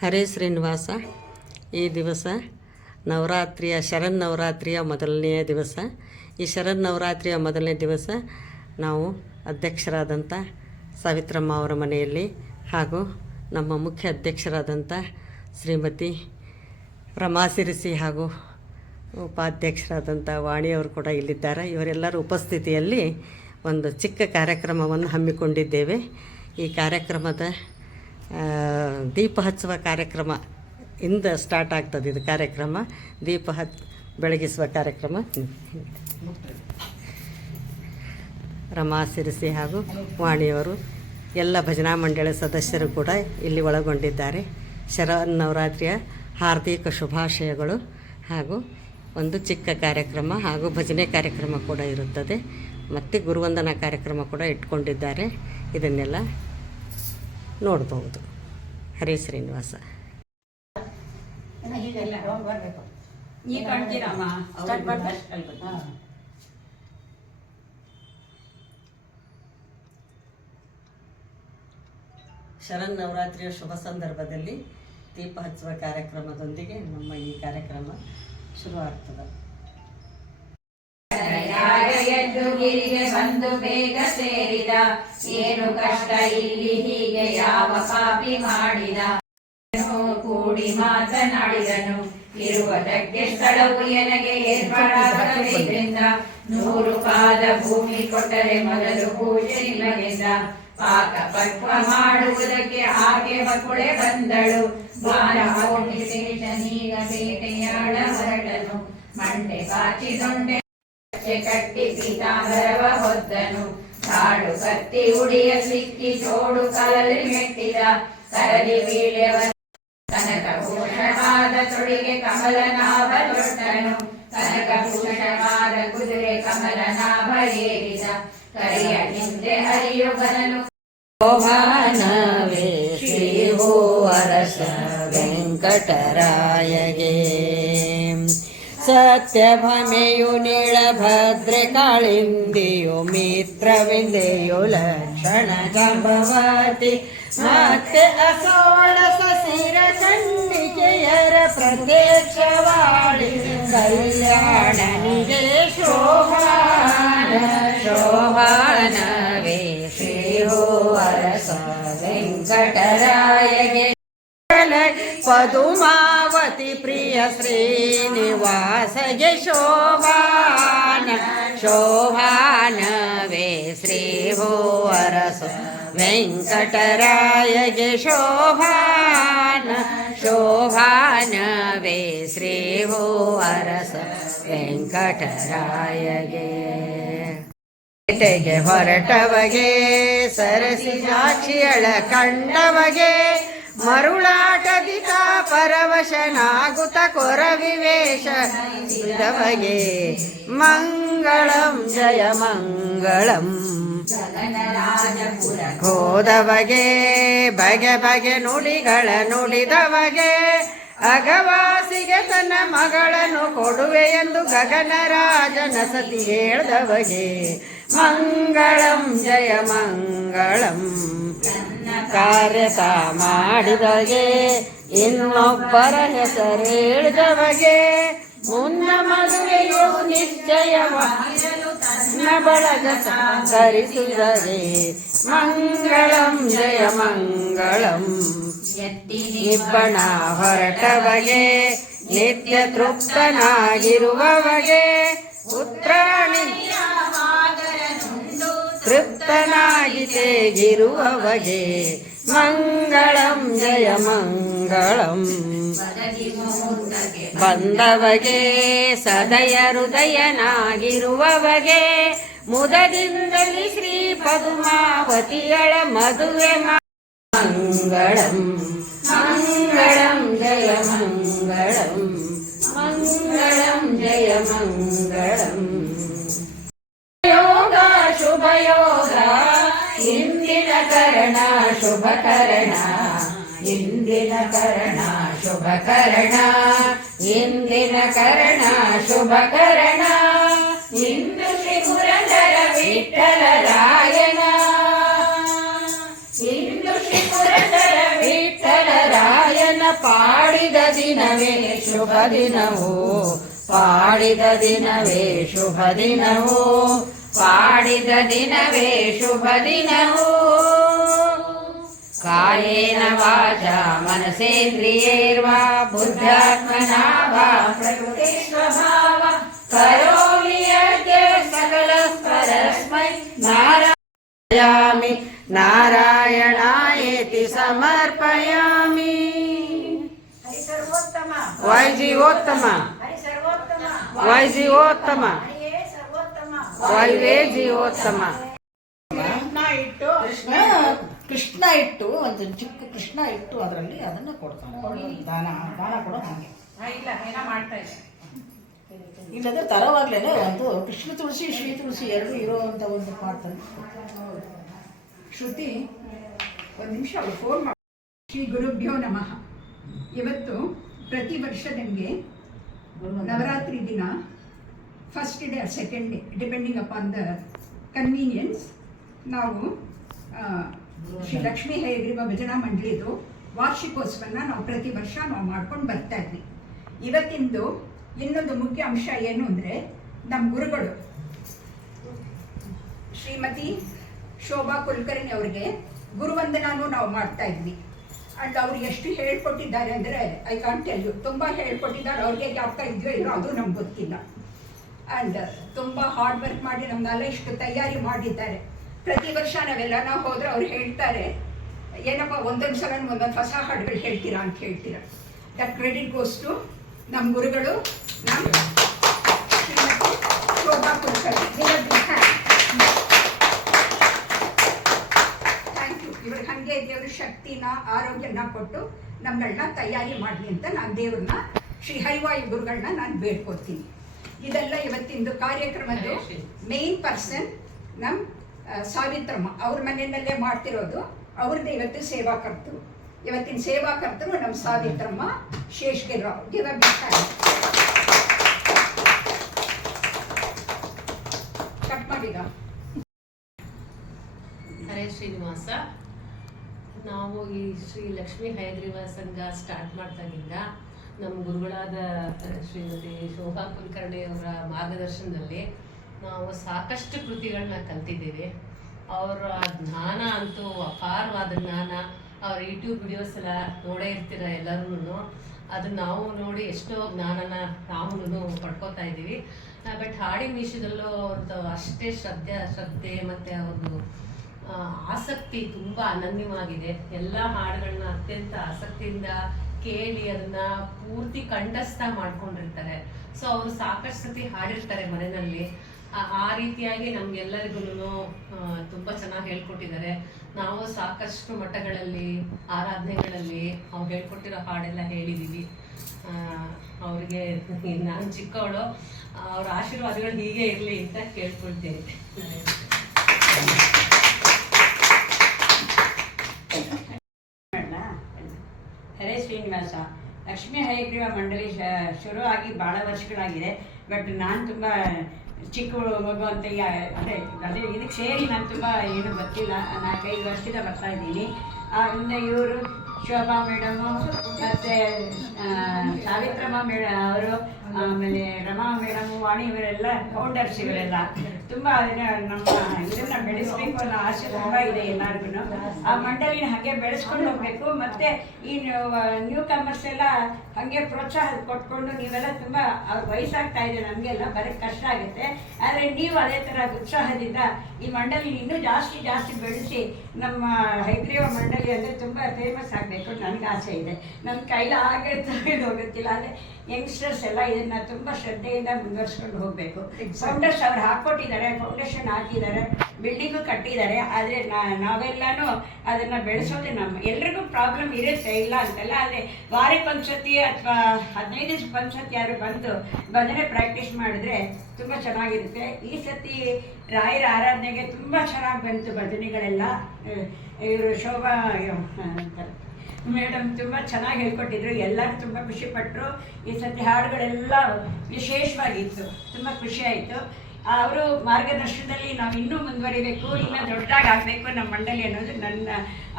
ಹರೇ ಶ್ರೀನಿವಾಸ, ಈ ದಿವಸ ನವರಾತ್ರಿಯ ಶರನ್ನವರಾತ್ರಿಯ ಮೊದಲನೆಯ ದಿವಸ. ಈ ಶರನ್ನವರಾತ್ರಿಯ ಮೊದಲನೇ ದಿವಸ ನಾವು ಅಧ್ಯಕ್ಷರಾದಂಥ ಸಾವಿತ್ರಮ್ಮ ಅವರ ಮನೆಯಲ್ಲಿ ಹಾಗೂ ನಮ್ಮ ಮುಖ್ಯ ಅಧ್ಯಕ್ಷರಾದಂಥ ಶ್ರೀಮತಿ ರಮಾ ಸಿರಿಸಿ ಹಾಗೂ ಉಪಾಧ್ಯಕ್ಷರಾದಂಥ ವಾಣಿಯವರು ಕೂಡ ಇಲ್ಲಿದ್ದಾರೆ. ಇವರೆಲ್ಲರ ಉಪಸ್ಥಿತಿಯಲ್ಲಿ ಒಂದು ಚಿಕ್ಕ ಕಾರ್ಯಕ್ರಮವನ್ನು ಹಮ್ಮಿಕೊಂಡಿದ್ದೇವೆ. ಈ ಕಾರ್ಯಕ್ರಮದ ದೀಪ ಹಚ್ಚುವ ಕಾರ್ಯಕ್ರಮ ಇಂದ ಸ್ಟಾರ್ಟ್ ಆಗ್ತದೆ ಇದು ಕಾರ್ಯಕ್ರಮ. ದೀಪ ಹಚ್, ಬೆಳಗಿಸುವ ಕಾರ್ಯಕ್ರಮ. ರಮಾ ಸಿರಿಸಿ ಹಾಗೂ ವಾಣಿಯವರು, ಎಲ್ಲ ಭಜನಾ ಮಂಡಳಿ ಸದಸ್ಯರು ಕೂಡ ಇಲ್ಲಿ ಒಳಗೊಂಡಿದ್ದಾರೆ. ಶರನ್ನವರಾತ್ರಿಯ ಹಾರ್ದಿಕ ಶುಭಾಶಯಗಳು ಹಾಗೂ ಒಂದು ಚಿಕ್ಕ ಕಾರ್ಯಕ್ರಮ ಹಾಗೂ ಭಜನೆ ಕಾರ್ಯಕ್ರಮ ಕೂಡ ಇರುತ್ತದೆ. ಮತ್ತು ಗುರುವಂದನಾ ಕಾರ್ಯಕ್ರಮ ಕೂಡ ಇಟ್ಕೊಂಡಿದ್ದಾರೆ. ಇದನ್ನೆಲ್ಲ ನೋಡ್ಬೋದು. ಹರಿ ಶ್ರೀನಿವಾಸ. ನೀ ನವರಾತ್ರಿಯ ಶುಭ ಸಂದರ್ಭದಲ್ಲಿ ದೀಪ ಹಚ್ಚುವ ಕಾರ್ಯಕ್ರಮದೊಂದಿಗೆ ನಮ್ಮ ಈ ಕಾರ್ಯಕ್ರಮ ಶುರುವಾಗ್ತದೆ. ಎದ್ದು ಗಿರಿಗೆ ಬಂದು ಬೇಗ ಸೇರಿದ? ಏನು ಕಷ್ಟ ಇಲ್ಲಿ ಹೀಗೆ ಯಾವ ಪಾಪಿ ಮಾಡಿದ? ಕೂಡಿ ಮಾತನಾಡಿದನು. ಇರುವುದಕ್ಕೆ ಸ್ಥಳವು ಎನಗೆ ಏರ್ಪಾಡಾಗಬೇಕೆಂದ? ನೂರು ಪಾದ ಭೂಮಿ ಕೊಟ್ಟರೆ ಮೊದಲು ಪೂಜೆ ನಿಮಗೆಂದ? ಪಾಕ ಪಕ್ವ ಮಾಡುವುದಕ್ಕೆ ಆಕೆ ಮಕ್ಕಳೇ ಬಂದಳು. ಬಾಲ ಕೋಟಿ ನೀಗ ಬೇಟೆಯಾಡ ಹೊರಟನು ಮಂಡೆ ಬಾಚಿ ದೊಂಡೆ ಕಚ್ಚೆ ಕಟ್ಟಿ ಪೀತಾಂಬರವ ಹೊದ್ದನು. ಕಾಡು ಕತ್ತಿ ಉಡಿಯ ಸಿಕ್ಕಿ ಚೋಡು ಕಲಲಿ ಮೆಟ್ಟಿದ. ಕರಲಿ ವೀಳ್ಯವ ಕನಕ ಭೂಷಣವಾದ ತೊಡಿಗೆ ಕಮಲನಾಭ ದೊಡ್ಡನು. ಕನಕ ಭೂಷಣವಾದ ಕುದುರೆ ಕಮಲನಾಭ ಏರಿದ. ಕರಿಯ ಹಿಂದೆ ಹರಿಯುಗನನು ಶೋಭಾನವೇ ಶ್ರೀ ಹೋ ಅರಸ ವೆಂಕಟರಾಯಗೆ. सत्यभमेयुनीलभद्रकाळिन्दयो मित्रविन्देयो लक्षणवति मे असोलिर चण्डिके यरप्रदेशवाणी कल्याणे शोहा नवेशो वरसविं कटराय पदुमा ಪದುಮಾವತಿ ಪ್ರಿಯ ಶ್ರೀನಿವಾಸಗೆ ಶೋಭಾನ ಶೋಭಾನವೇ ಶ್ರೀ ಹೋ ಅರಸ ವೆಂಕಟರಾಯಗೆ ಶೋಭಾನ ಶೋಭಾನವೇ ಶ್ರೀ ಹೋ ಅರಸ ವೆಂಕಟರಾಯಗೆ ಬೇಟೆಗೆ ಹೊರಟವಗೆ ಸರಸಿ ಸಾಕ್ಷಿಯಳ ಕಂಡವಗೆ ಮರುಳಾಟದಿತ ಪರವಶನಾಗುತ ಕೊರವಿವೇಶ. ಸಿದ್ಧವಗೆ ಮಂಗಳಂ, ಜಯ ಮಂಗಳಂ. ಹೋದವಗೆ ಬಗೆ ಬಗೆ ನುಡಿಗಳ ನುಡಿದವಗೆ ಅಗವಾಸಿಗೆ ತನ್ನ ಮಗಳನ್ನು ಕೊಡುವೆ ಎಂದು ಗಗನರಾಜನ ಸತಿ ಹೇಳ್ದವಗೆ. ಮಂಗಳಂ, ಜಯ ಮಂಗಳಂ. ಕಾರ್ಯತ ಮಾಡಿದಗೆ ಇನ್ನೊಬ್ಬರ ಹೆಸರೇಳಿದವಗೆ ಮುನ್ನ ಮದುವೆಯು ನಿಶ್ಚಯವಾಗಿರಲು ತನ್ನ ಬಳಗ ಸರಿಸಿದರೆ ಮಂಗಳಂ, ಜಯ ಮಂಗಳಂ. ಇಬ್ಬಣ ಹೊರಟವಗೆ, ನಿತ್ಯ ತೃಪ್ತನಾಗಿರುವವಗೆ ಪುತ್ರಾಣಿ ತೃಪ್ತನಾಗಿ ಗಿರುವವಗೆ ಮಂಗಳಂ, ಜಯ ಮಂಗಳಂ. ಬಂದವಗೆ ಸದಯ ಹೃದಯನಾಗಿರುವವಗೆ. ಮುದದಿಂದಲಿ ಶ್ರೀ ಪದುಮಾವತಿಯಳ ಮದುವೆ ಮಂಗಳಂ ಮಂಗಳಂ, ಜಯ ಮಂಗಳಂ. ಮಂಗಳಂ, ಜಯ ಮಂಗಳಂ. ಯೋಗ ಶುಭ ಯೋಗ ಇಂದಿನ ಕರಣ ಶುಭ ಕರಣ ಇಂದಿನ ಕರಣ ಶುಭ ಕರಣ ಇಂದಿನ ಕರಣ ಶುಭ ಕರಣ ಇಂದು ಶ್ರೀ ಪುರಂದರ ವಿಠಲ ರಾಯನ ಇಂದು ಶ್ರೀ ಪುರಂದರ ವಿಠಲ ರಾಯನ ಪಾಡಿದ ದಿನವೇ ಶುಭ ದಿನವು ಪಾಡಿದ ದಿನವೇ ಶುಭ ದಿನವು ಪಾಡಿದ ದಿನವೇ ಶುಭ ದಿನವು ಕಾಯೇನ ವಾಚ ಮನಸೇಂದ್ರಿಯೇರ್ವಾ ಬುದ್ಧಾತ್ಮನಾ ವಾ ಪ್ರಕೃತಿ ಸ್ವಭಾವ ಕರೋಮಿ ಯಜ್ಞ ಸಕಲ ಪರಸ್ಮೈ ನಾರಾಯಣಾಮಿ ನಾರಾಯಣಾಯೇತಿ ಸಮರ್ಪಯಾಮಿ ಹರಿ ಸರ್ವೋತ್ತಮ ವಾಯುವೇ ಜೀವೋತ್ತಮ. ಕೃಷ್ಣ ಇಟ್ಟು ಕೃಷ್ಣ ಕೃಷ್ಣ ಇಟ್ಟು ಒಂದು ಚಿಕ್ಕ ಕೃಷ್ಣ ಇಟ್ಟು ಅದರಲ್ಲಿ ಅದನ್ನ ಕೊಡ್ತಾನೆ. ದಾನ ದಾನ ಕೊಡೋ ಹಾಗೆ. ಇಲ್ಲ ಏನೋ ಮಾಡ್ತಾ ಇದ್ದೆ. ಇಲ್ಲದ್ರೆ ತರವಾಗ್ಲೇನೆ ಒಂದು ಕೃಷ್ಣ ತುಳಸಿ ಶ್ರೀ ತುಳಸಿ ಎರಡು ಇರುವಂತ ಒಂದು ಮಾಡ್ತಾನೆ ಶ್ರುತಿ ಒಂದು ನಿಮಿಷ ಅವ್ರು ಫೋನ್ ಮಾಡಿ. ಶ್ರೀ ಗುರುಭ್ಯೋ ನಮಃ. ಇವತ್ತು ಪ್ರತಿ ವರ್ಷ ನಿಮಗೆ ನವರಾತ್ರಿ ದಿನ first day second day depending upon the convenience ನಾವು ಶ್ರೀ ಲಕ್ಷ್ಮೀ ಹೇಗಿರುವ ಭಜನಾ ಮಂಡಳಿದು ವಾರ್ಷಿಕೋತ್ಸವನ ನಾವು ಪ್ರತಿ ವರ್ಷ ನಾವು ಮಾಡ್ಕೊಂಡು ಬರ್ತಾ ಇದ್ವಿ. ಇವತ್ತಿಂದು ಇನ್ನೊಂದು ಮುಖ್ಯ ಅಂಶ ಏನು ಅಂದರೆ ನಮ್ಮ ಗುರುಗಳು. ಶ್ರೀಮತಿ ಶೋಭಾ ಕುಲಕರ್ಣಿ ಅವರಿಗೆ ಗುರುವಂದನಾನು ನಾವು ಮಾಡ್ತಾ ಇದ್ವಿ. ಅಂಡ್ ಅವ್ರು ಎಷ್ಟು ಹೇಳ್ಕೊಟ್ಟಿದ್ದಾರೆ ಅಂದರೆ ಐ ಕಾಂಟ್ ಟೆಲ್ ಯು ತುಂಬ ಹೇಳ್ಕೊಟ್ಟಿದ್ದಾರೆ. ಅವ್ರಿಗೆ ಯಾವ್ತಾ ಇದೆಯೋ ಇಲ್ಲೋ ಅದು ನಮ್ಗೆ ಗೊತ್ತಿಲ್ಲ. ಅಂಡ್ ತುಂಬ ಹಾರ್ಡ್ ವರ್ಕ್ ಮಾಡಿ ನಮ್ಮನ್ನೆಲ್ಲ ಇಷ್ಟು ತಯಾರಿ ಮಾಡಿದ್ದಾರೆ. ಪ್ರತಿ ವರ್ಷ ನಾವೆಲ್ಲ ನಾವು ಹೋದ್ರೆ ಅವ್ರು ಹೇಳ್ತಾರೆ, ಏನಪ್ಪ, ಒಂದೊಂದು ಸಲ ಒಂದೊಂದು ಹೊಸ ಹಾಡುಗಳು ಹೇಳ್ತೀರಾ ಅಂತ ಹೇಳ್ತೀರಾ? ದಟ್ ಕ್ರೆಡಿಟ್ ಗೋಸ್ ಟು ನಮ್ಮ ಗುರುಗಳು ನಮ್ಮ ಥ್ಯಾಂಕ್ ಯು ಹಾಗೆ ಶಕ್ತಿನ, ಆರೋಗ್ಯನ ಕೊಟ್ಟು ನಮ್ಮಗಳನ್ನ ತಯಾರಿ ಮಾಡಲಿ ಅಂತ ನಾನು ದೇವ್ರನ್ನ, ಶ್ರೀ ಹರಿವಾಯು ಗುರುಗಳನ್ನ ನಾನು ಬೇಡ್ಕೊತೀನಿ. ಇದೆಲ್ಲ ಇವತ್ತಿಂದು ಕಾರ್ಯಕ್ರಮದ ಮೇನ್ ಪರ್ಸನ್ ನಮ್ಮ ಸಾವಿತ್ರಮ್ಮ. ಅವ್ರ ಮನೆಯಲ್ಲೇ ಮಾಡ್ತಿರೋದು. ಅವ್ರದ್ದು ಇವತ್ತು ಸೇವಾ ಕರ್ತರು ಇವತ್ತಿನ ಸೇವಾ ಕರ್ತರು ನಮ್ಮ ಸಾವಿತ್ರಮ್ಮ ಶೇಷ್ಗಿರಾವ್ ಗಿವ್ ಕಟ್ ಮಾಡಿದ. ಹರೇ ಶ್ರೀನಿವಾಸ. ನಾವು ಈ ಶ್ರೀ ಲಕ್ಷ್ಮೀ ಹಯಗ್ರೀವ ಸಂಘ ಸ್ಟಾರ್ಟ್ ಮಾಡ್ದಾಗಿಂದ ನಮ್ಮ ಗುರುಗಳಾದ ಶ್ರೀಮತಿ ಶೋಭಾ ಕುಲಕರ್ಣಿ ಅವರ ಮಾರ್ಗದರ್ಶನದಲ್ಲಿ ನಾವು ಸಾಕಷ್ಟು ಕೃತಿಗಳನ್ನ ಕಲ್ತಿದ್ದೇವೆ. ಅವರ ಜ್ಞಾನ ಅಂತೂ ಅಪಾರವಾದ ಜ್ಞಾನ. ಅವ್ರ ಯೂಟ್ಯೂಬ್ ವಿಡಿಯೋಸ್ ಎಲ್ಲ ನೋಡೇ ಇರ್ತೀರ ಎಲ್ಲರೂ ಅದನ್ನ ನಾವು ನೋಡಿ ಎಷ್ಟೋ ಜ್ಞಾನನ ನಾವು ಪಡ್ಕೋತಾ ಇದ್ದೀವಿ. ಬಟ್ ಹಾಡಿನ ವಿಷಯದಲ್ಲೂ ಅವ್ರದ್ದು ಅಷ್ಟೇ ಶ್ರದ್ಧೆ ಶ್ರದ್ಧೆ ಮತ್ತು ಅವ್ರದ್ದು ಆಸಕ್ತಿ ತುಂಬಾ ಅನನ್ಯವಾಗಿದೆ. ಎಲ್ಲ ಹಾಡುಗಳನ್ನ ಅತ್ಯಂತ ಆಸಕ್ತಿಯಿಂದ ಕೇಳಿ ಅದನ್ನ ಪೂರ್ತಿ ಕಂಠಸ್ಥ ಮಾಡ್ಕೊಂಡಿರ್ತಾರೆ. ಸೊ ಅವರು ಸಾಕಷ್ಟು ಸತಿ ಹಾಡಿರ್ತಾರೆ ಮನೆಯಲ್ಲಿ. ಆ- ರೀತಿಯಾಗಿ ನಮ್ಗೆಲ್ಲರಿಗೂ ತುಂಬಾ ಚೆನ್ನಾಗಿ ಹೇಳ್ಕೊಟ್ಟಿದ್ದಾರೆ. ನಾವು ಸಾಕಷ್ಟು ಮಠಗಳಲ್ಲಿ, ಆರಾಧನೆಗಳಲ್ಲಿ ಅವ್ರು ಹೇಳ್ಕೊಟ್ಟಿರೋ ಹಾಡೆಲ್ಲ ಹೇಳಿದೀವಿ. ಅವ್ರಿಗೆ ನಾನು ಚಿಕ್ಕವಳು, ಅವ್ರ ಆಶೀರ್ವಾದಗಳು ಹೀಗೆ ಇರಲಿ ಅಂತ ಕೇಳ್ಕೊಳ್ತೀನಿ. ಶ್ರೀನಿವಾಸ. ಲಕ್ಷ್ಮೀ ಹಯಗ್ರೀವ ಮಂಡಳಿ ಶುರು ಆಗಿ ಭಾಳ ವರ್ಷಗಳಾಗಿದೆ. ಬಟ್ ನಾನು ತುಂಬ ಚಿಕ್ಕ ಮಗು ಅಂತ ಅಂದರೆ ಅದೇ ಅದೇ ಇದಕ್ಕೆ ಸೇರಿ ನಾನು ತುಂಬ ಏನು ಗೊತ್ತಿಲ್ಲ. ನಾಲ್ಕೈದು ವರ್ಷದಿಂದ ಬರ್ತಾ ಇದ್ದೀನಿ. ಆದ್ದರಿಂದ ಇವರು ಶೋಭಾ ಮೇಡಮು ಮತ್ತು ಸಾವಿತ್ರಮ್ಮ ಮೇಡ, ಅವರು ಆಮೇಲೆ ರಮಾ ಮೇಡಮ್, ವಾಣಿ ಇವರೆಲ್ಲ ಫೌಂಡರ್ಸ್ ಇವರೆಲ್ಲ ತುಂಬಾ ನಮ್ಮ ಇದನ್ನ ಬೆಳೆಸ್ಬೇಕು ಅನ್ನೋ ಆಸೆ ತುಂಬಾ ಇದೆ ಎಲ್ಲರಿಗೂ ಆ ಮಂಡಳಿನ ಹಾಗೆ ಬೆಳೆಸ್ಕೊಂಡು ಹೋಗ್ಬೇಕು. ಮತ್ತೆ ಈ ನ್ಯೂ ಕಮರ್ಸ್ ಎಲ್ಲ ಹಾಗೆ ಪ್ರೋತ್ಸಾಹ ಕೊಟ್ಕೊಂಡು ನೀವೆಲ್ಲ ತುಂಬಾ ವಯಸ್ಸಾಗ್ತಾ ಇದೆ ನಮಗೆಲ್ಲ ಬರೋಕ್ಕೆ ಕಷ್ಟ ಆಗುತ್ತೆ. ಆದರೆ ನೀವು ಅದೇ ಥರ ಉತ್ಸಾಹದಿಂದ ಈ ಮಂಡಳಿ ಇನ್ನೂ ಜಾಸ್ತಿ ಜಾಸ್ತಿ ಬೆಳೆಸಿ ನಮ್ಮ ಹೈಗ್ರೀವ ಮಂಡಳಿ ಅಂದರೆ ತುಂಬ ಫೇಮಸ್ ಆಗಬೇಕು ನನಗೆ ಆಸೆ ಇದೆ. ನನ್ನ ಕೈಲಿ ಹಾಗೆ ತೆಗೆದು ಹೋಗುತ್ತಿಲ್ಲ. ಅಂದರೆ ಯಂಗ್ಸ್ಟರ್ಸ್ ಎಲ್ಲ ಇದನ್ನ ತುಂಬಾ ಶ್ರದ್ಧೆಯಿಂದ ಮುಂದುವರ್ಸ್ಕೊಂಡು ಹೋಗಬೇಕು. ಫೌಂಡರ್ಸ್ ಅವ್ರು ಹಾಕೊಟ್ಟಿದ್ದಾರೆ ಫೌಂಡೇಶನ್ ಹಾಕಿದ್ದಾರೆ ಬಿಲ್ಡಿಂಗು ಕಟ್ಟಿದ್ದಾರೆ ಆದರೆ ನಾವೆಲ್ಲಾನು ಅದನ್ನ ಬೆಳೆಸೋದು ನಮ್ಮ ಎಲ್ರಿಗೂ ಪ್ರಾಬ್ಲಮ್ ಇರುತ್ತೆ ಇಲ್ಲ ಅಂತಲ್ಲ ಆದರೆ ವಾರಕ್ಕೊಂದ್ಸತಿ ಅಥವಾ ಹದಿನೈದು ಪಂಚತಿ ಯಾರು ಬಂದು ಬಂದರೆ ಪ್ರಾಕ್ಟೀಸ್ ಮಾಡಿದ್ರೆ ತುಂಬ ಚೆನ್ನಾಗಿರುತ್ತೆ. ಈ ಸತಿ ರಾಯರ ಆರಾಧನೆಗೆ ತುಂಬ ಚೆನ್ನಾಗಿ ಬಂತು ಭಜನೆಗಳೆಲ್ಲ. ಇವರು ಶೋಭಾ ಮೇಡಮ್ ತುಂಬ ಚೆನ್ನಾಗಿ ಹೇಳ್ಕೊಟ್ಟಿದ್ರು, ಎಲ್ಲರೂ ತುಂಬ ಖುಷಿ ಪಟ್ಟರು ಈ ಸತಿ ಹಾಡುಗಳೆಲ್ಲ ವಿಶೇಷವಾಗಿತ್ತು, ತುಂಬ ಖುಷಿ ಆಯಿತು. ಅವರು ಮಾರ್ಗದರ್ಶನದಲ್ಲಿ ನಾವು ಇನ್ನೂ ಮುಂದುವರಿಬೇಕು, ಇನ್ನೂ ದೊಡ್ಡದಾಗಿ ಆಗಬೇಕು ನಮ್ಮ ಮಂಡಳಿ ಅನ್ನೋದು ನನ್ನ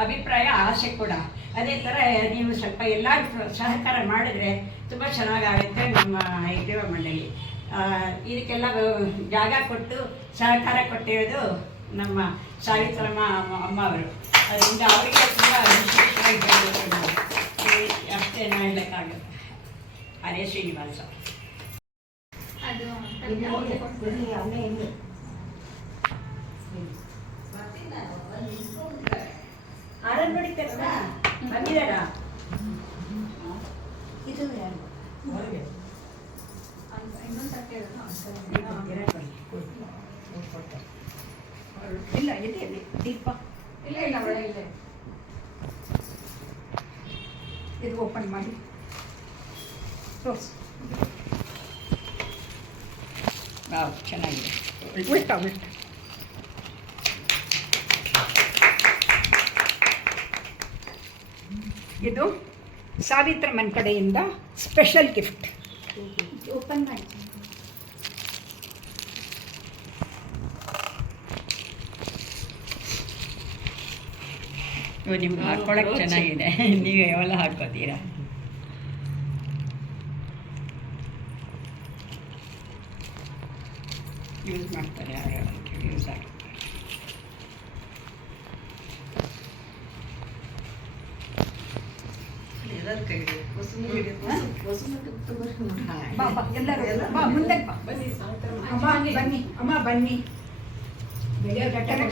ಅಭಿಪ್ರಾಯ, ಆಸೆ ಕೂಡ. ಅದೇ ಥರ ನೀವು ಸ್ವಲ್ಪ ಎಲ್ಲ ಸಹಕಾರ ಮಾಡಿದ್ರೆ ತುಂಬ ಚೆನ್ನಾಗಾಗುತ್ತೆ ನಮ್ಮ ಹೈದೇವ ಮಂಡಳಿ. ಇದಕ್ಕೆಲ್ಲ ಜಾಗ ಕೊಟ್ಟು ಸಹಕಾರ ಕೊಟ್ಟಿರೋದು ನಮ್ಮ ಸಾವಿತ್ರಮ್ಮ ಅಮ್ಮ ಅವರು. ಅದರಿಂದ ಅವರಿಗೆ ತುಂಬ ವಿಶೇಷವಾಗಿ ಹೇಳಬೇಕು ನಾವು. ಈ- ಅಷ್ಟೇ ನಾನು ಹೇಳೋಕ್ಕಾಗುತ್ತೆ ಹರೇ ಶ್ರೀನಿವಾಸ ಆರನ್ ನೋಡಿದ್ದಾರಲ್ಲ ಬಂದಿದ್ದಾರಾ ಇದು ಯಾರು ಹೊರಗೆ ಇಲ್ಲ ಇದೆ ಇದೆ ದೀಪ ಇಲ್ಲ ಇದೆ. ಓಪನ್ ಮಾಡಿ. ತೋರಿಸಿ ಚೆನ್ನಾಗಿದೆ. ಇದು ಸಾವಿತ್ರಮ್ಮನ ಕಡೆಯಿಂದ ಸ್ಪೆಷಲ್ ಗಿಫ್ಟ್ ಓಪನ್ ಮಾಡಿ. ಇವು ನಿಮ್ಗೆ ಹಾಕ್ಕೊಳಕ್ಕೆ ಚೆನ್ನಾಗಿದೆ. ನೀವು ಯಾವೆಲ್ಲ ಹಾಕೋತೀರಾ ಯೂಸ್ ಮಾಡ್ತಾರೆ ಯಾರು ಯೂಸ್ ಆಗ್ತಾರೆ ಬಾ ಬಾ ಎಲ್ಲರೂ. ಬಾ ಮುಂದೆ ಬಾ. ಅಮ್ಮ ಬನ್ನಿ. ಅಮ್ಮ ಬನ್ನಿ.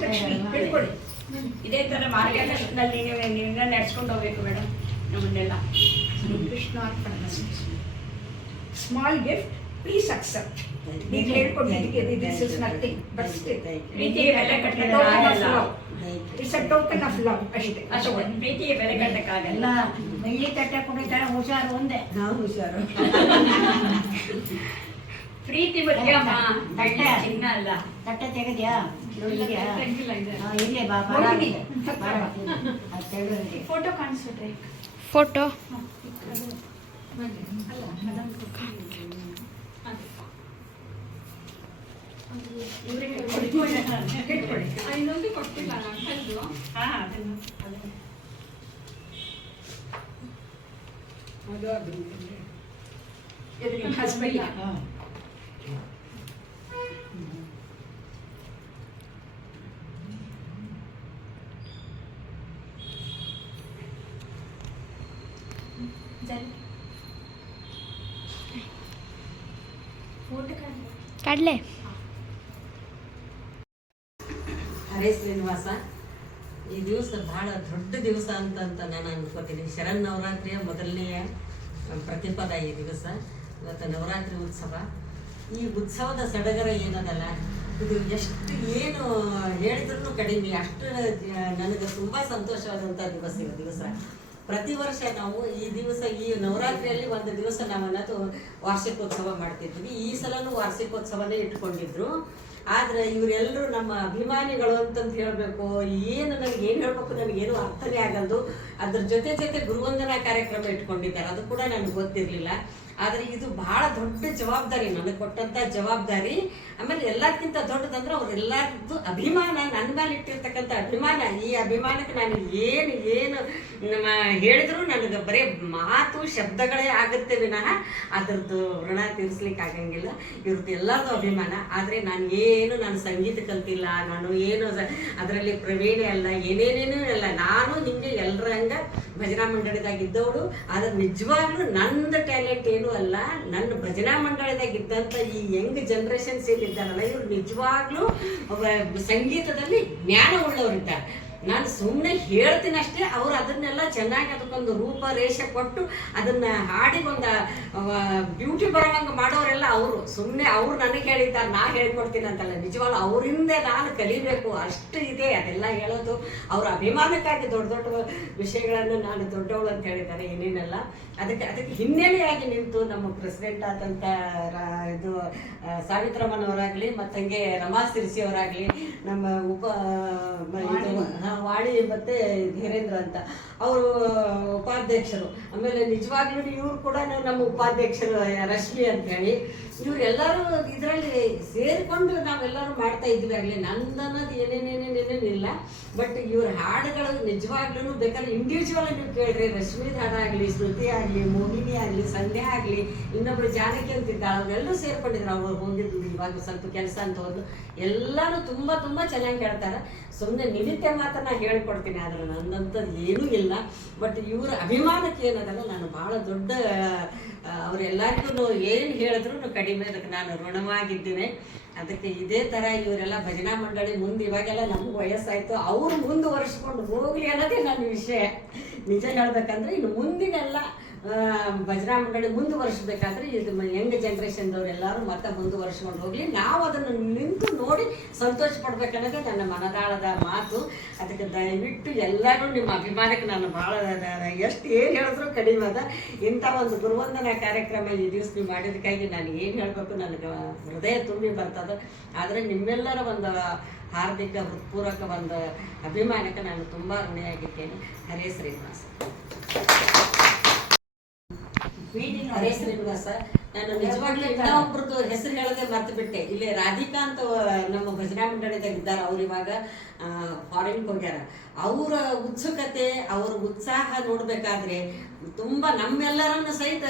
ಲಕ್ಷ್ಮಿ ಹೇಳ್ಕೊಳ್ಳಿ ಇದೇ ತರ ಮಾರ್ಗದರ್ಶನದಲ್ಲಿ ನೀವು ನಡ್ಸ್ಕೊಂಡು ಹೋಗ್ಬೇಕು ಮೇಡಮ್ ನಮ್ಮನ್ನೆಲ್ಲ. Krishna small gift please accept ನೀವು ಹೇಳ್ಕೊಂಡಿದ್ದಕ್ಕೆ ದಿಸ್ ಇಸ್ ನಥಿಂಗ್ ಬಟ್ ಬೆಲೆ ಕಟ್ಟಕ್ಕಾಗಲ್ಲ. It's a token of love ಅಷ್ಟೇ. ಅಷ್ಟು ಪ್ರೀತಿಗೆ ಬೆಲೆ ಕಟ್ಟಕ್ಕಾಗಲ್ಲ. ಎಲ್ಲ ಬೆಳ್ಳಿ ತಟ್ಟೆ ಕುಡಿತಾರೆ ಹುಷಾರು ಒಂದೇ. ನಾವು ಹುಷಾರು. ಪ್ರೀತಿ ಮುಖ್ಯಮ್ಮ ತಟ್ಟೆ. ಚಿನ್ನ ಅಲ್ಲ. ತಟ್ಟೆ ತೆಗೆದ್ಯಾ? ಇದೆ. ಇಲ್ಲೇ ಬಾ. ತೆಗೆದ್ರೆ ಫೋಟೋ ಕಾಣಿಸ್ಬಿಟ್ರೆ ಫೋಟೋ ಇನ್ನೊಂದು ಕೊಟ್ಟಿಲ್ಲ ನಾನು ಹಾ ಅದನ್ನು ಅದನ್ನು ಅದು ಅದು. ಇದು ನಿಮ್ಮ ಕಡಲೆ. ಹರೇ ಶ್ರೀನಿವಾಸ, ಈ ದಿವಸ ಬಹಳ ದೊಡ್ಡ ದಿವಸ ಅಂತ ಅಂತ ನಾನು ಅನ್ಕೋತೀನಿ. ಶರಣ್ ನವರಾತ್ರಿಯ ಮೊದಲನೆಯ ಪ್ರತಿಪದ ಈ ದಿವಸ. ಇವತ್ತು ನವರಾತ್ರಿ ಉತ್ಸವ. ಈ ಉತ್ಸವದ ಸಡಗರ ಏನದಲ್ಲ, ಇದು ಎಷ್ಟು ಏನು ಹೇಳಿದ್ರು ಕಡಿಮೆ. ಅಷ್ಟು ನನಗೆ ತುಂಬ ಸಂತೋಷವಾದಂಥ ದಿವಸ ಈ ದಿವಸ. ಪ್ರತಿ ವರ್ಷ ನಾವು ಈ ದಿವಸ, ಈ ನವರಾತ್ರಿಯಲ್ಲಿ ಒಂದು ದಿವಸ ನಾವು ಅನ್ನೋದು ವಾರ್ಷಿಕೋತ್ಸವ ಮಾಡ್ತಿದ್ವಿ. ಈ ಸಲನೂ ವಾರ್ಷಿಕೋತ್ಸವನೇ ಇಟ್ಕೊಂಡಿದ್ರು. ಆದ್ರೆ ಇವರೆಲ್ಲರೂ ನಮ್ಮ ಅಭಿಮಾನಿಗಳು ಅಂತಂತ ಹೇಳಬೇಕು, ಏನು ನನಗೆ ಏನು ಹೇಳ್ಬೇಕು ನನಗೇನು ಅರ್ಥನೇ ಆಗಲ್ದು. ಅದ್ರ ಜೊತೆ ಜೊತೆ ಗುರುವಂದನಾ ಕಾರ್ಯಕ್ರಮ ಇಟ್ಕೊಂಡಿದ್ದಾರೆ. ಅದು ಕೂಡ ನನಗೆ ಗೊತ್ತಿರಲಿಲ್ಲ. ಆದರೆ ಇದು ಬಹಳ ದೊಡ್ಡ ಜವಾಬ್ದಾರಿ ನನಗೆ ಕೊಟ್ಟಂತ ಜವಾಬ್ದಾರಿ. ಆಮೇಲೆ ಎಲ್ಲಕ್ಕಿಂತ ದೊಡ್ಡದಂದ್ರೆ ಅವರೆಲ್ಲರದ್ದು ಅಭಿಮಾನ ನನ್ನ ಮೇಲೆ ಇಟ್ಟಿರ್ತಕ್ಕಂಥ ಅಭಿಮಾನ. ಈ ಅಭಿಮಾನಕ್ಕೆ ನಾನು ಏನು ಏನು ಹೇಳಿದ್ರು ನನಗೆ ಬರೀ ಮಾತು, ಶಬ್ದಗಳೇ ಆಗುತ್ತೆ ವಿನಃ. ಅದ್ರದ್ದು ಋಣ ತೀರಿಸ್ಲಿಕ್ಕೆ ಆಗಂಗಿಲ್ಲ. ಇವ್ರದ್ದು ಎಲ್ಲರದ್ದು ಅಭಿಮಾನ. ಆದರೆ ನಾನು ಏನು, ನಾನು ಸಂಗೀತ ಕಲ್ತಿಲ್ಲ, ನಾನು ಏನು ಅದರಲ್ಲಿ ಪ್ರವೀಣೆ ಅಲ್ಲ, ಏನೇನೇನೂ ಅಲ್ಲ ನಾನು ಹಿಂಗೆ ಎಲ್ಲರ ಹಂಗ ಭಜನಾ ಮಂಡಳಿದಾಗ ಇದ್ದವಳು. ಆದ್ರೆ ನಿಜವಾಗ್ಲೂ ನಂದು ಟ್ಯಾಲೆಂಟ್ ಏನೂ ಅಲ್ಲ ನನ್ನ ಭಜನಾ ಮಂಡಳದಾಗ ಇದ್ದಂಥ ಈ ಯಂಗ್ ಜನ್ರೇಷನ್ಸ್ ಏನಿದ್ದಾರಲ್ಲ ಇವ್ರು ನಿಜವಾಗ್ಲೂ ಸಂಗೀತದಲ್ಲಿ ಜ್ಞಾನ ಉಳ್ಳವರಿದ್ದಾರೆ ನಾನು ಸುಮ್ಮನೆ ಹೇಳ್ತೀನಿ ಅಷ್ಟೇ ಅವ್ರು ಅದನ್ನೆಲ್ಲ ಚೆನ್ನಾಗಿ ಅದಕ್ಕೊಂದು ರೂಪ ರೇಷೆ ಕೊಟ್ಟು ಅದನ್ನ ಹಾಡಿಗೊಂದು ಬ್ಯೂಟಿ ಬರೋವಂಗೆ ಮಾಡೋರೆಲ್ಲ ಅವರು. ಸುಮ್ಮನೆ ಅವ್ರು ನನಗೆ ಹೇಳಿದ್ದಾರೆ ನಾ ಹೇಳ್ಕೊಡ್ತೀನಿ ಅಂತಲ್ಲ. ನಿಜವಾಗ್ಲೂ ಅವರಿಂದ ನಾನು ಕಲಿಬೇಕು ಅಷ್ಟು ಇದೆ. ಅದೆಲ್ಲ ಹೇಳೋದು ಅವ್ರ ಅಭಿಮಾನಕ್ಕಾಗಿ ದೊಡ್ಡ ದೊಡ್ಡ ವಿಷಯಗಳನ್ನು ನಾನು ದೊಡ್ಡವಳು ಅಂತ ಹೇಳಿದ್ದಾರೆ ಏನೇನೆಲ್ಲ. ಅದಕ್ಕೆ ಅದಕ್ಕೆ ಹಿನ್ನೆಲೆಯಾಗಿ ನಿಂತು ನಮ್ಮ ಪ್ರೆಸಿಡೆಂಟ್ ಆದಂಥ ಇದು ಸಾವಿತ್ರಮ್ಮನವರಾಗ್ಲಿ ಸಾವಿತ್ರಮ್ಮನವರಾಗಲಿ ಮತ್ತಂಗೆ ರಮಾ ಸಿರಿಸಿ ಅವರಾಗಲಿ ನಮ್ಮ ಉಪ ವಾಣಿ ಮತ್ತು ಧೀರೇಂದ್ರ ಅಂತ. ಅವರು ಉಪಾಧ್ಯಕ್ಷರು. ಆಮೇಲೆ ನಿಜವಾಗ್ಲೂ ಇವ್ರು ಕೂಡ ನಮ್ಮ ಉಪಾಧ್ಯಕ್ಷರು, ರಶ್ಮಿ ಅಂತ ಹೇಳಿ ಇವರೆಲ್ಲರೂ ಇದರಲ್ಲಿ ಸೇರಿಕೊಂಡು ನಾವೆಲ್ಲರೂ ಮಾಡ್ತಾ ಇದ್ವಿ ಆಗಲಿ. ನಂದನ್ನೋದು ಏನೇನೇನೇನೇನಿಲ್ಲ ಬಟ್ ಇವ್ರ ಹಾಡುಗಳು ನಿಜವಾಗ್ಲೂ ಬೇಕಾದ್ರೆ ಇಂಡಿವಿಜುವಲ್ ನೀವು ಕೇಳ್ರಿ. ರಶ್ಮಿ ಹಾಡಾಗಲಿ ಶ್ರುತಿ ಆಗಲಿ, ಮೋಹಿನಿ ಆಗಲಿ, ಸಂಧ್ಯಾ ಆಗಲಿ, ಇನ್ನೊಬ್ರು ಜಾನಕಿ ಅಂತಿದ್ದಾಳೆ ಅವರೆಲ್ಲರೂ ಸೇರ್ಕೊಂಡಿದ್ರು. ಅವ್ರು ಹೋಗಿದ್ರು ಇವಾಗ ಸ್ವಲ್ಪ ಕೆಲಸ ಅಂತ ಹೋದ್ರು. ಎಲ್ಲರೂ ತುಂಬ ತುಂಬ ಚೆನ್ನಾಗಿ ಕೇಳ್ತಾರೆ. ಸುಮ್ಮನೆ ನಿಮಿತ್ತ ಮಾತನ್ನ ಹೇಳ್ಕೊಡ್ತೀನಿ, ಆದ್ರೆ ನನ್ನಂಥದ್ದು ಏನೂ ಇಲ್ಲ. ಬಟ್ ಇವರ ಅಭಿಮಾನಕ್ಕೆ ಏನದಲ್ಲ, ನಾನು ಭಾಳ ದೊಡ್ಡ ಅವರೆಲ್ಲರಿಗೂ ಏನು ಹೇಳಿದ್ರು ಕಡಿಮೆ, ಅದಕ್ಕೆ ನಾನು ಋಣವಾಗಿದ್ದೀನಿ. ಅದಕ್ಕೆ ಇದೇ ಥರ ಇವರೆಲ್ಲ ಭಜನಾ ಮಂಡಳಿ ಮುಂದೆ ಇವಾಗೆಲ್ಲ ನಮ್ಗೆ ವಯಸ್ಸಾಯಿತು, ಅವ್ರು ಮುಂದುವರಿಸ್ಕೊಂಡು ಹೋಗ್ಲಿ ಅನ್ನೋದೇ ನನ್ನ ವಿಷಯ. ನಿಜ ಹೇಳ್ಬೇಕಂದ್ರೆ ಇನ್ನು ಮುಂದಿನೆಲ್ಲ ಭಜನಾ ಮಂಡಳಿ ಮುಂದುವರಿಸಬೇಕಾದ್ರೆ ಇದು ಯಂಗ್ ಜನ್ರೇಷನ್ದವ್ರೆಲ್ಲರೂ ಮತ್ತೆ ಮುಂದುವರಿಸ್ಕೊಂಡು ಹೋಗಲಿ. ನಾವು ಅದನ್ನು ನಿಂತು ನೋಡಿ ಸಂತೋಷ ಪಡ್ಬೇಕನ್ನೋದೇ ನನ್ನ ಮನದಾಳದ ಮಾತು. ಅದಕ್ಕೆ ದಯವಿಟ್ಟು ಎಲ್ಲರೂ ನಿಮ್ಮ ಅಭಿಮಾನಕ್ಕೆ ನಾನು ಭಾಳ, ಎಷ್ಟು ಏನು ಹೇಳಿದ್ರು ಕಡಿಮೆ ಅದ. ಇಂಥ ಒಂದು ದುರ್ವಂದನ ಕಾರ್ಯಕ್ರಮ ಈ ದಿವಸ ನೀವು ಮಾಡಿದ್ದಕ್ಕಾಗಿ ನಾನು ಏನು ಹೇಳಬೇಕು ನನಗೆ ಹೃದಯ ತುಂಬಿ ಬರ್ತದೆ. ಆದರೆ ನಿಮ್ಮೆಲ್ಲರ ಒಂದು ಹಾರ್ದಿಕ ಹೃತ್ಪೂರ್ವಕ ಒಂದು ಅಭಿಮಾನಕ್ಕೆ ನಾನು ತುಂಬ ಋಣಿಯಾಗಿದ್ದೇನೆ ಹರೇ ಶ್ರೀನಿವಾಸ. ನಾನು ನಿಜವಾಗ್ಲೂ ಹೆಸರು ಹೇಳದೆ ಮರ್ತು ಬಿಟ್ಟೆ ಇಲ್ಲಿ ರಾಧಿಕಾ ಅಂತ ನಮ್ಮ ಭಜನಾ ಮಂಡಳಿದಾಗ ಇದ್ದಾರೆ. ಅವ್ರು ಇವಾಗ ಫಾರಿನ್ ಹೋಗ್ಯಾರ. ಅವರ ಉತ್ಸುಕತೆ, ಅವ್ರ ಉತ್ಸಾಹ ನೋಡ್ಬೇಕಾದ್ರೆ ತುಂಬಾ ನಮ್ಮೆಲ್ಲರನ್ನ ಸಹಿತ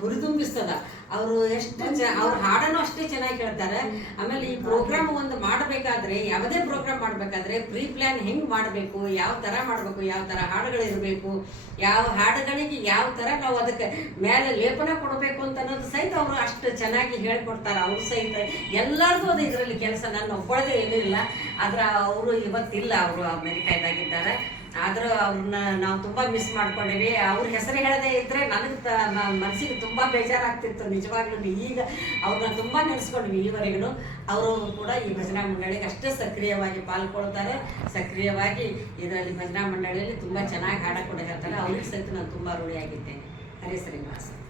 ಹುರಿದುಂಬಿಸ್ತದ. ಅವರು ಎಷ್ಟು ಚ ಅವ್ರ ಹಾಡನ್ನು ಅಷ್ಟೇ ಚೆನ್ನಾಗಿ ಹೇಳ್ತಾರೆ. ಆಮೇಲೆ ಈ ಪ್ರೋಗ್ರಾಮ್ ಒಂದು ಮಾಡಬೇಕಾದ್ರೆ ಯಾವುದೇ ಪ್ರೋಗ್ರಾಮ್ ಮಾಡಬೇಕಾದ್ರೆ ಪ್ರೀ ಪ್ಲಾನ್ ಹೆಂಗೆ ಮಾಡಬೇಕು ಯಾವ ತರ ಮಾಡಬೇಕು ಯಾವ ತರ ಹಾಡುಗಳು ಇರಬೇಕು ಯಾವ ಹಾಡುಗಳಿಗೆ ಯಾವ ತರ ನಾವು ಅದಕ್ಕೆ ಮೇಲೆ ಲೇಪನ ಕೊಡಬೇಕು ಅಂತ ಅನ್ನೋದು ಸಹಿತ ಅವರು ಅಷ್ಟು ಚೆನ್ನಾಗಿ ಹೇಳ್ಕೊಡ್ತಾರೆ. ಅವ್ರು ಸಹಿತ ಎಲ್ಲರದು ಅದು ಇದರಲ್ಲಿ ಕೆಲಸ. ನಾನು ಒಬ್ಬಳದೇ ಏನಿಲ್ಲ. ಆದ್ರೆ ಅವರು ಇವತ್ತಿಲ್ಲ. ಅವರು ಅಮೆರಿಕಾದಾಗಿದ್ದಾರೆ ಆದ್ರೂ ಅವ್ರನ್ನ ನಾವು ತುಂಬಾ ಮಿಸ್ ಮಾಡ್ಕೊಂಡಿವಿ. ಅವ್ರ ಹೆಸರು ಹೇಳದೇ ಇದ್ರೆ ನನಗೆ ಮನಸ್ಸಿಗೆ ತುಂಬಾ ಬೇಜಾರಾಗ್ತಿತ್ತು ನಿಜವಾಗ್ಲೂ. ಈಗ ಅವ್ರನ್ನ ತುಂಬಾ ನೆನೆಸ್ಕೊಂಡ್ವಿ ಈವರೆಗೂ. ಅವರು ಕೂಡ ಈ ಭಜನಾ ಮಂಡಳಿಗೆ ಅಷ್ಟೇ ಸಕ್ರಿಯವಾಗಿ ಪಾಲ್ಗೊಳ್ತಾರೆ. ಸಕ್ರಿಯವಾಗಿ ಇದರಲ್ಲಿ ಭಜನಾ ಮಂಡಳಿಯಲ್ಲಿ ತುಂಬಾ ಚೆನ್ನಾಗಿ ಹಾಡ ಕೂಡ ಹೇಳ್ತಾರೆ ಅವ್ರಿಗೆ ಸಹಿತ ನಾನು ತುಂಬಾ ಋಣಿಯಾಗಿದ್ದೇನೆ ಹರೇ ಶ್ರೀನಿವಾಸ.